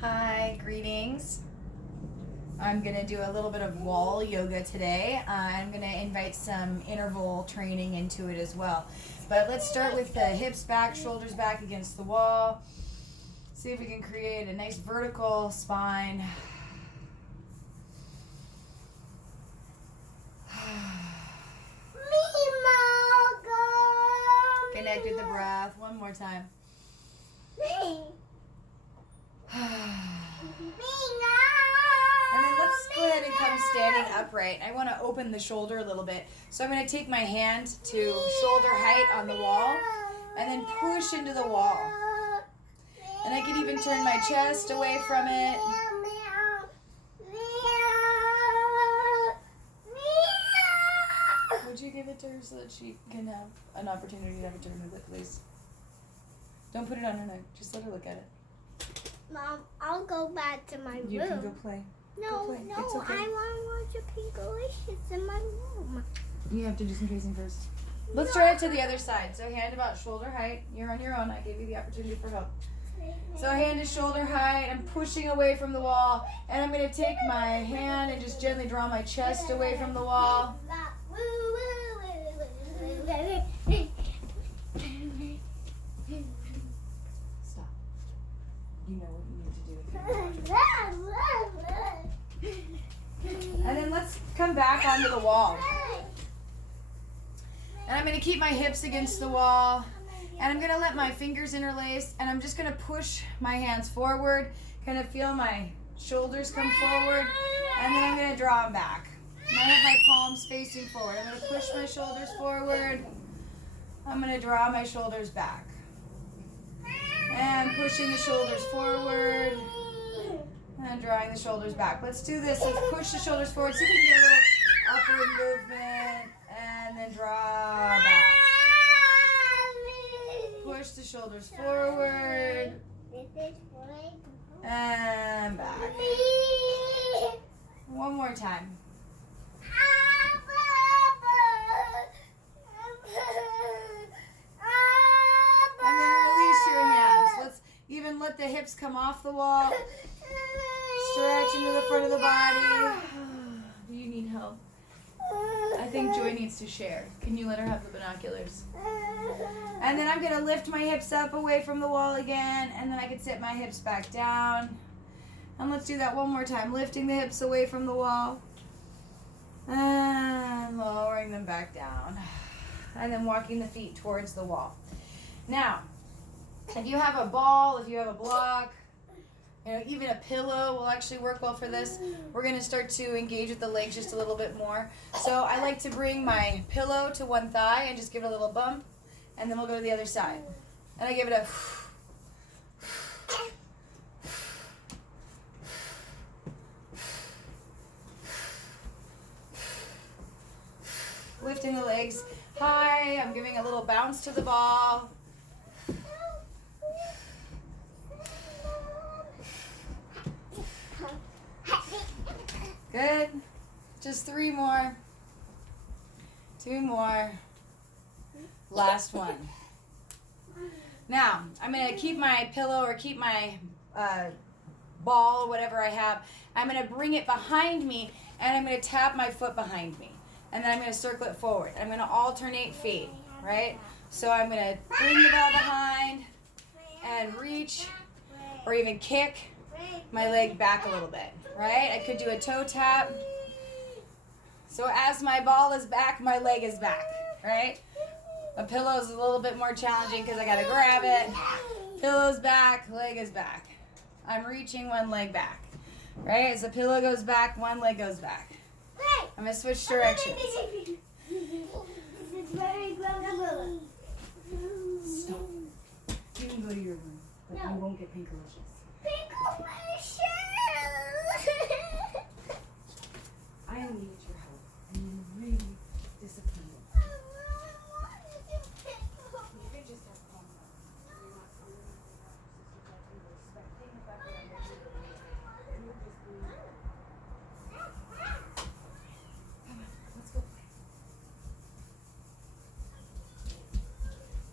Hi, greetings. I'm going to do a little bit of wall yoga today. I'm going to invite some interval training into it as well. But let's start with the hips back, shoulders back against the wall. See if we can create a nice vertical spine. Connect with the breath. One more time. And then let's go ahead and come standing upright. I want to open the shoulder a little bit. So I'm going to take my hand to shoulder height on the wall and then push into the wall. And I can even turn my chest away from it. Would you give it to her so that she can have an opportunity to have a turn with it, please? Don't put it on her neck. Just let her look at it. Mom, I'll go back to my room. You can go play. No, go play. no, It's okay. I want to watch a Pinkalicious in my room. You have to do some tracing first. Let's try it to the other side. So hand about shoulder height. You're on your own. I gave you the opportunity for help. So hand is shoulder height. I'm pushing away from the wall. And I'm going to take my hand and just gently draw my chest away from the wall. Stop. You know what you need to do. And then let's come back onto the wall. And I'm going to keep my hips against the wall. And I'm going to let my fingers interlace. And I'm just going to push my hands forward. Kind of feel my shoulders come forward. And then I'm going to draw them back. I have my palms facing forward. I'm going to push my shoulders forward. I'm going to draw my shoulders back. And pushing the shoulders forward. And drawing the shoulders back. Let's do this. Let's push the shoulders forward so you can get a little upward movement. And then draw back. Push the shoulders forward. And back. One more time. And then release your hands. Let's even let the hips come off the wall. Stretch into the front of the body. Do you need help? I think Joy needs to share. Can you let her have the binoculars? And then I'm going to lift my hips up away from the wall again. And then I can sit my hips back down. And let's do that one more time. Lifting the hips away from the wall. And lowering them back down. And then walking the feet towards the wall. Now, if you have a ball, if you have a block, even a pillow will actually work well for this. We're going to start to engage with the legs just a little bit more. So I like to bring my pillow to one thigh and just give it a little bump. And then we'll go to the other side. And I give it a... Lifting the legs high. I'm giving a little bounce to the ball. Good. Just 3 more. 2 more. Last one. Now, I'm going to keep my pillow or keep my ball or whatever I have. I'm going to bring it behind me and I'm going to tap my foot behind me. And then I'm going to circle it forward. I'm going to alternate feet, right? So I'm going to bring the ball behind and reach or even kick my leg back a little bit, right? I could do a toe tap. So as my ball is back, my leg is back, right? A pillow is a little bit more challenging because I got to grab it. Pillow's back, leg is back. I'm reaching one leg back, right? As the pillow goes back, one leg goes back. I'm going to switch directions. Stop. You can go to your room, but you won't get Pinkalicious. I need your help. I'm really disappointed. You can just have calm down. You're not you're respecting the fact that I'm and you're just doing it. Come on, let's go play.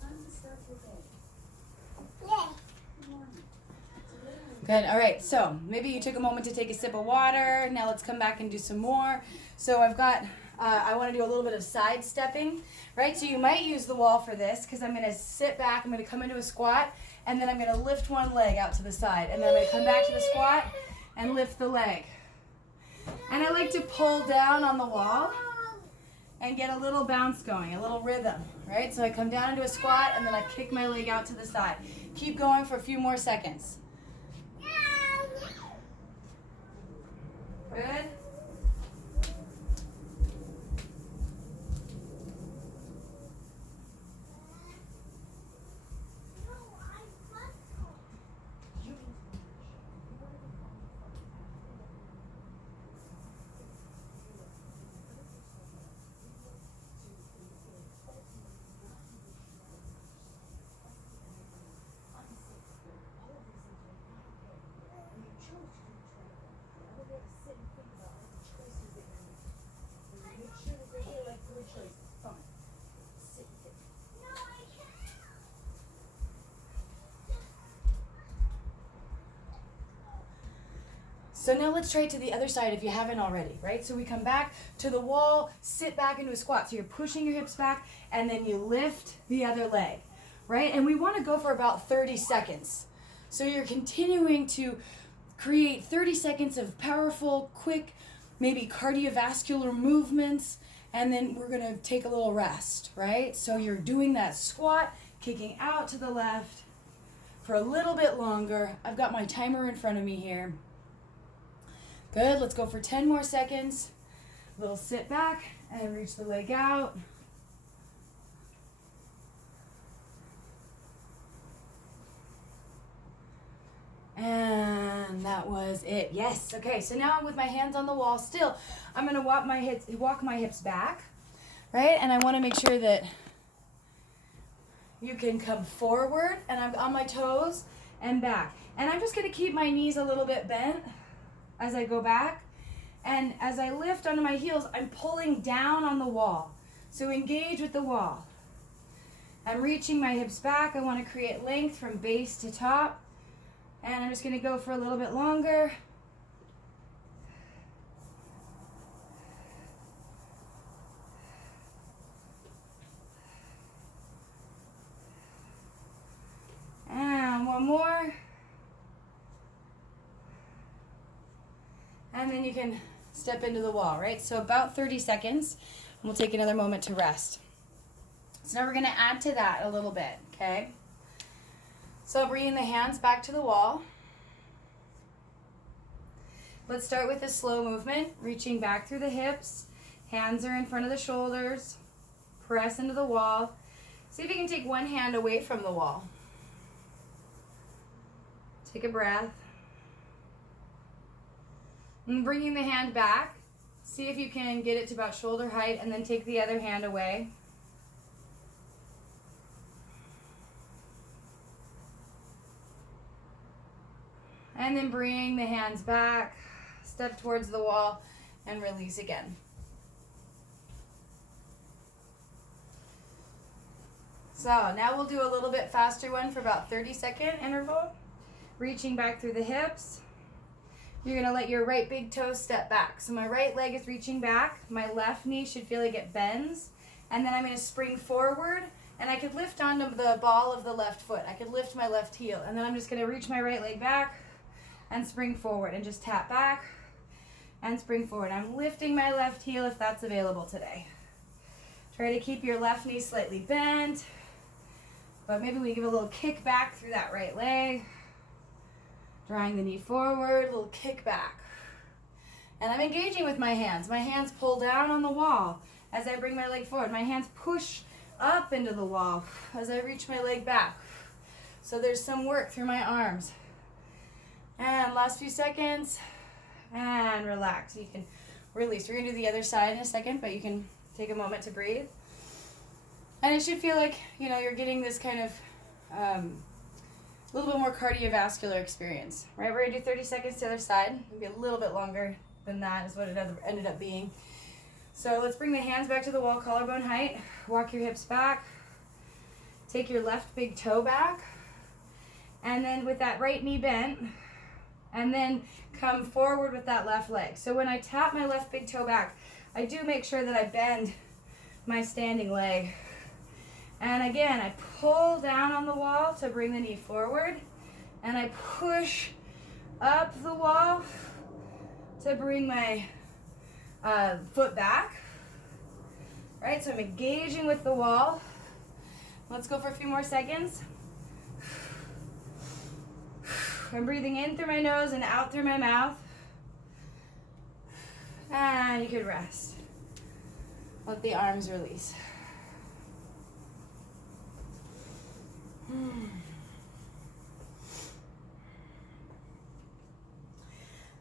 Time to start your day. Good morning. Good. All right. So maybe you took a moment to take a sip of water. Now let's come back and do some more. So I've got, I want to do a little bit of side stepping, right? So you might use the wall for this because I'm going to sit back. I'm going to come into a squat, and then I'm going to lift one leg out to the side. And then I'm going to come back to the squat and lift the leg. And I like to pull down on the wall and get a little bounce going, a little rhythm, right? So I come down into a squat, and then I kick my leg out to the side. Keep going for a few more seconds. Good. So now let's try it to the other side if you haven't already, right? So we come back to the wall, sit back into a squat. So you're pushing your hips back, and then you lift the other leg, right? And we want to go for about 30 seconds. So you're continuing to create 30 seconds of powerful, quick, maybe cardiovascular movements, and then we're going to take a little rest, right? So you're doing that squat, kicking out to the left for a little bit longer. I've got my timer in front of me here. Good, let's go for 10 more seconds. A little sit back and reach the leg out. And that was it. Yes, okay, so now I'm with my hands on the wall still. I'm gonna walk my hips back, right? And I wanna make sure that you can come forward, and I'm on my toes and back. And I'm just gonna keep my knees a little bit bent as I go back, and as I lift onto my heels, I'm pulling down on the wall. So engage with the wall. I'm reaching my hips back. I want to create length from base to top, and I'm just going to go for a little bit longer. And one more. And then you can step into the wall, right? So about 30 seconds, and we'll take another moment to rest. So now we're gonna add to that a little bit, okay? So bringing the hands back to the wall. Let's start with a slow movement, reaching back through the hips. Hands are in front of the shoulders. Press into the wall. See if you can take one hand away from the wall. Take a breath. And bringing the hand back, see if you can get it to about shoulder height, and then take the other hand away. And then bring the hands back, step towards the wall, and release again. So now we'll do a little bit faster one for about 30-second interval. Reaching back through the hips. You're going to let your right big toe step back. So my right leg is reaching back. My left knee should feel like it bends. And then I'm going to spring forward. And I could lift onto the ball of the left foot. I could lift my left heel. And then I'm just going to reach my right leg back and spring forward. And just tap back and spring forward. I'm lifting my left heel if that's available today. Try to keep your left knee slightly bent. But maybe we give a little kick back through that right leg. Drawing the knee forward, a little kick back. And I'm engaging with my hands. My hands pull down on the wall as I bring my leg forward. My hands push up into the wall as I reach my leg back. So there's some work through my arms. And last few seconds. And relax. You can release. We're going to do the other side in a second, but you can take a moment to breathe. And it should feel like, you're getting this kind of a little bit more cardiovascular experience, right? We're going to do 30 seconds to the other side. Maybe a little bit longer than that is what it ended up being. So let's bring the hands back to the wall, collarbone height. Walk your hips back. Take your left big toe back. And then with that right knee bent, And then come forward with that left leg. So when I tap my left big toe back, I do make sure that I bend my standing leg. And again, I pull down on the wall to bring the knee forward. And I push up the wall to bring my foot back. Right, so I'm engaging with the wall. Let's go for a few more seconds. I'm breathing in through my nose and out through my mouth. And you can rest. Let the arms release.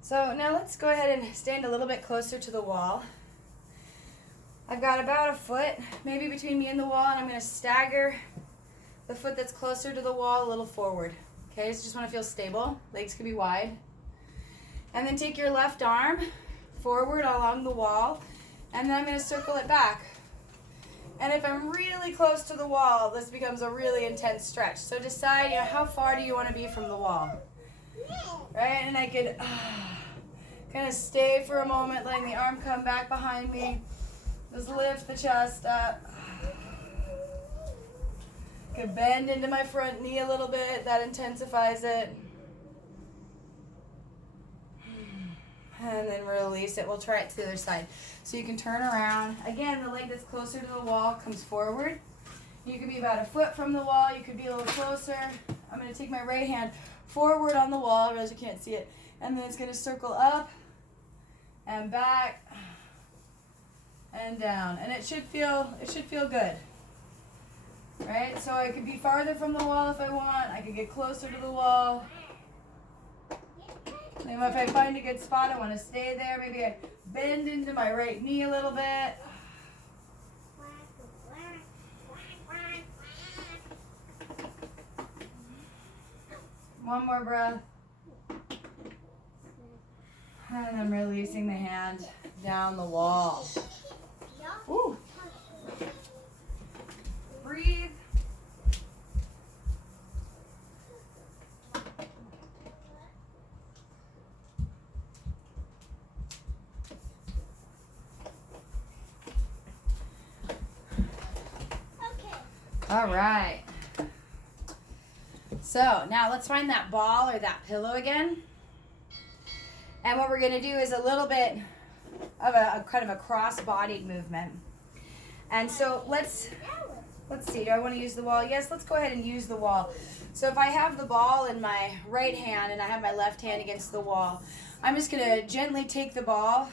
So now let's go ahead and stand a little bit closer to the wall. I've got about a foot, maybe between me and the wall, and I'm going to stagger the foot that's closer to the wall a little forward. Okay, so just want to feel stable. Legs can be wide. And then take your left arm forward along the wall, and then I'm going to circle it back. And if I'm really close to the wall, this becomes a really intense stretch. So decide, how far do you want to be from the wall? Right, and I could kind of stay for a moment, letting the arm come back behind me. Just lift the chest up. Could bend into my front knee a little bit. That intensifies it. And then release it. We'll try it to the other side. So you can turn around. Again, the leg that's closer to the wall comes forward. You could be about a foot from the wall. You could be a little closer. I'm going to take my right hand forward on the wall. I realize you can't see it. And then it's going to circle up and back and down. And it should feel good. Right? So I could be farther from the wall if I want. I could get closer to the wall. And if I find a good spot, I want to stay there. Maybe I bend into my right knee a little bit. One more breath. And I'm releasing the hand down the wall. Ooh. Breathe. All right. So now let's find that ball or that pillow again. And what we're going to do is a little bit of a kind of a cross-bodied movement. And so let's see, do I want to use the wall? Yes, let's go ahead and use the wall. So if I have the ball in my right hand and I have my left hand against the wall, I'm just going to gently take the ball,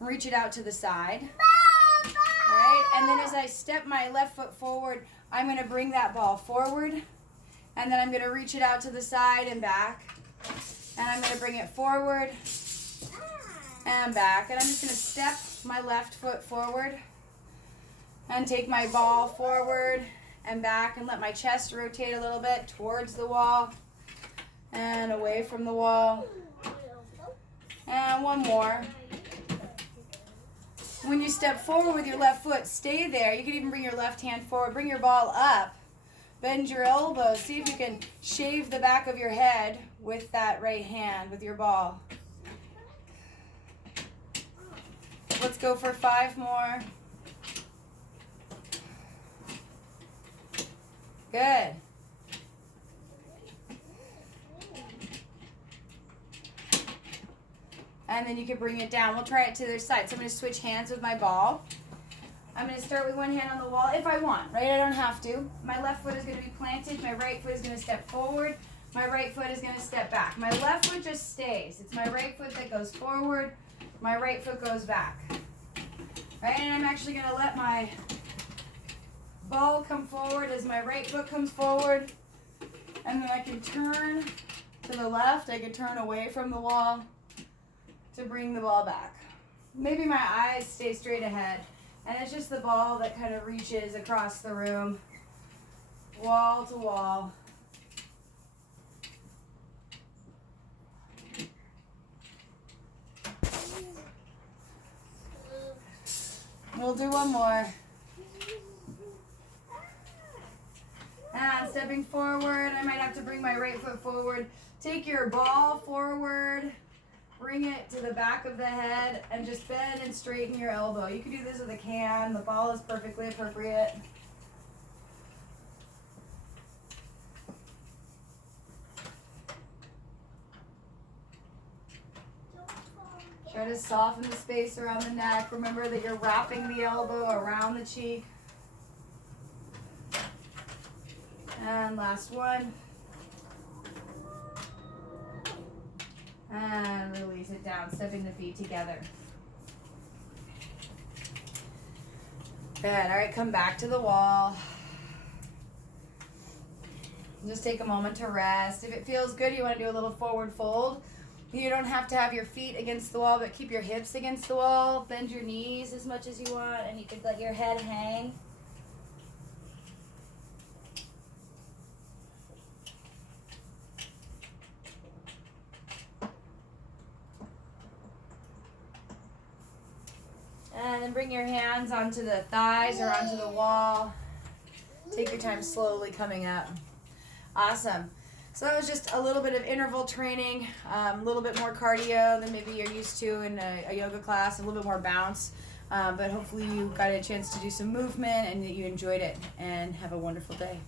reach it out to the side. All right, and then as I step my left foot forward, I'm going to bring that ball forward, and then I'm going to reach it out to the side and back, and I'm going to bring it forward and back, and I'm just going to step my left foot forward and take my ball forward and back and let my chest rotate a little bit towards the wall and away from the wall. And one more. When you step forward with your left foot, stay there. You can even bring your left hand forward. Bring your ball up. Bend your elbows. See if you can shave the back of your head with that right hand, with your ball. Let's go for 5 more. Good. And then you can bring it down. We'll try it to the other side. So I'm going to switch hands with my ball. I'm going to start with one hand on the wall if I want, right? I don't have to. My left foot is going to be planted. My right foot is going to step forward. My right foot is going to step back. My left foot just stays. It's my right foot that goes forward. My right foot goes back. Right? And I'm actually going to let my ball come forward as my right foot comes forward. And then I can turn to the left. I can turn away from the wall to bring the ball back. Maybe my eyes stay straight ahead. And it's just the ball that kind of reaches across the room, wall to wall. We'll do one more. And stepping forward, I might have to bring my right foot forward Take your ball forward, bring it to the back of the head, and just bend and straighten your elbow. You can do this with a can. The ball is perfectly appropriate. Try to soften the space around the neck. Remember that you're wrapping the elbow around the cheek. And last one. And release it down, stepping the feet together. Good. All right, come back to the wall. Just take a moment to rest. If it feels good, you want to do a little forward fold. You don't have to have your feet against the wall, but keep your hips against the wall. Bend your knees as much as you want, and you could let your head hang. And then bring your hands onto the thighs or onto the wall. Take your time slowly coming up. Awesome. So that was just a little bit of interval training, a little bit more cardio than maybe you're used to in a yoga class, a little bit more bounce. But hopefully you got a chance to do some movement and that you enjoyed it. And have a wonderful day.